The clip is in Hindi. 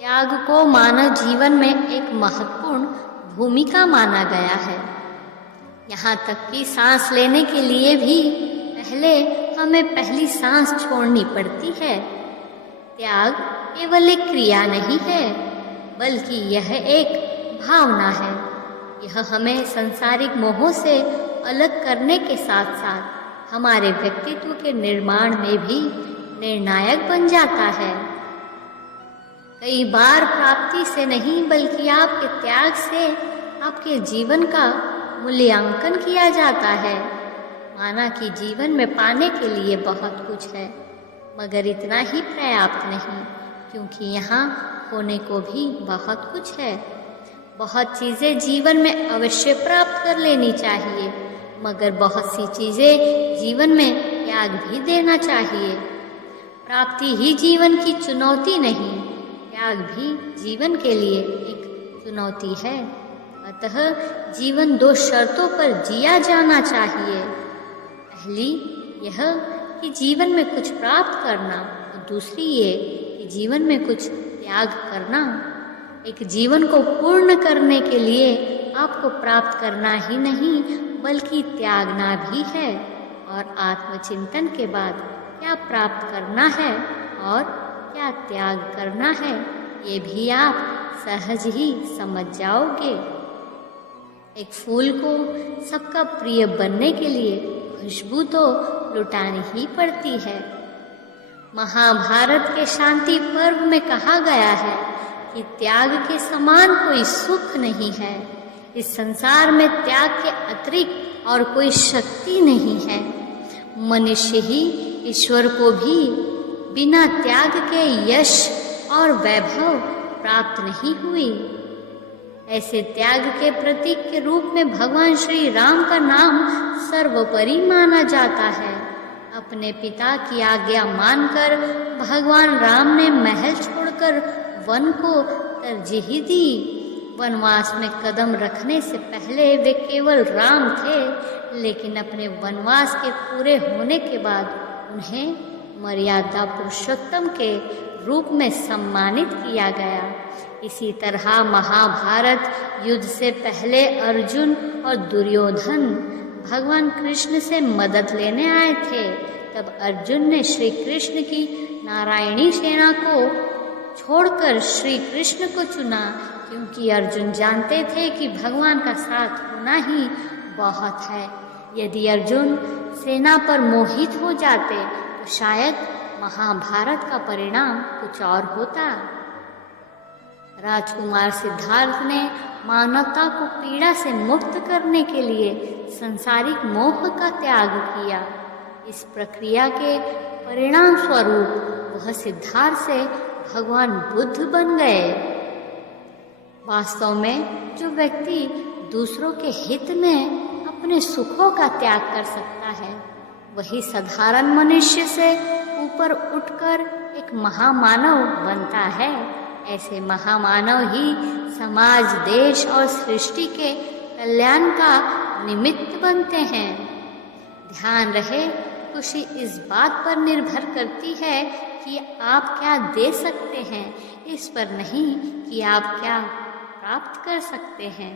त्याग को मानव जीवन में एक महत्वपूर्ण भूमिका माना गया है। यहाँ तक कि सांस लेने के लिए भी पहले हमें पहली सांस छोड़नी पड़ती है। त्याग केवल एक क्रिया नहीं है, बल्कि यह एक भावना है। यह हमें सांसारिक मोहों से अलग करने के साथ साथ हमारे व्यक्तित्व के निर्माण में भी निर्णायक बन जाता है। कई बार प्राप्ति से नहीं, बल्कि आपके त्याग से आपके जीवन का मूल्यांकन किया जाता है। माना कि जीवन में पाने के लिए बहुत कुछ है, मगर इतना ही पर्याप्त नहीं, क्योंकि यहाँ होने को भी बहुत कुछ है। बहुत चीज़ें जीवन में अवश्य प्राप्त कर लेनी चाहिए, मगर बहुत सी चीज़ें जीवन में त्याग भी देना चाहिए। प्राप्ति ही जीवन की चुनौती नहीं, त्याग भी जीवन के लिए एक चुनौती है। अतः जीवन दो शर्तों पर जिया जाना चाहिए। पहली यह कि जीवन में कुछ प्राप्त करना, और दूसरी ये कि जीवन में कुछ त्याग करना। एक जीवन को पूर्ण करने के लिए आपको प्राप्त करना ही नहीं, बल्कि त्यागना भी है। और आत्मचिंतन के बाद क्या प्राप्त करना है और क्या त्याग करना है, ये भी आप सहज ही समझ जाओगे। एक फूल को सबका प्रिय बनने के लिए खुशबू तो लुटानी ही पड़ती है। महाभारत के शांति पर्व में कहा गया है कि त्याग के समान कोई सुख नहीं है। इस संसार में त्याग के अतिरिक्त और कोई शक्ति नहीं है। मनुष्य ही ईश्वर को भी बिना त्याग के यश और वैभव प्राप्त नहीं हुई। ऐसे त्याग के प्रतीक के रूप में भगवान श्री राम का नाम सर्वोपरि माना जाता है। अपने पिता की आज्ञा मानकर भगवान राम ने महल छोड़कर वन को तरजीह दी। वनवास में कदम रखने से पहले वे केवल राम थे, लेकिन अपने वनवास के पूरे होने के बाद उन्हें मर्यादा पुरुषोत्तम के रूप में सम्मानित किया गया। इसी तरह महाभारत युद्ध से पहले अर्जुन और दुर्योधन भगवान कृष्ण से मदद लेने आए थे। तब अर्जुन ने श्री कृष्ण की नारायणी सेना को छोड़कर श्री कृष्ण को चुना, क्योंकि अर्जुन जानते थे कि भगवान का साथ होना ही बहुत है। यदि अर्जुन सेना पर मोहित हो जाते तो शायद महाभारत का परिणाम कुछ और होता। राजकुमार सिद्धार्थ ने मानवता को पीड़ा से मुक्त करने के लिए संसारिक मोह का त्याग किया। इस प्रक्रिया के परिणाम स्वरूप वह सिद्धार्थ से भगवान बुद्ध बन गए। वास्तव में जो व्यक्ति दूसरों के हित में अपने सुखों का त्याग कर सकता है, वही साधारण मनुष्य से ऊपर उठकर एक महामानव बनता है। ऐसे महामानव ही समाज, देश और सृष्टि के कल्याण का निमित्त बनते हैं। ध्यान रहे, खुशी इस बात पर निर्भर करती है कि आप क्या दे सकते हैं, इस पर नहीं कि आप क्या प्राप्त कर सकते हैं।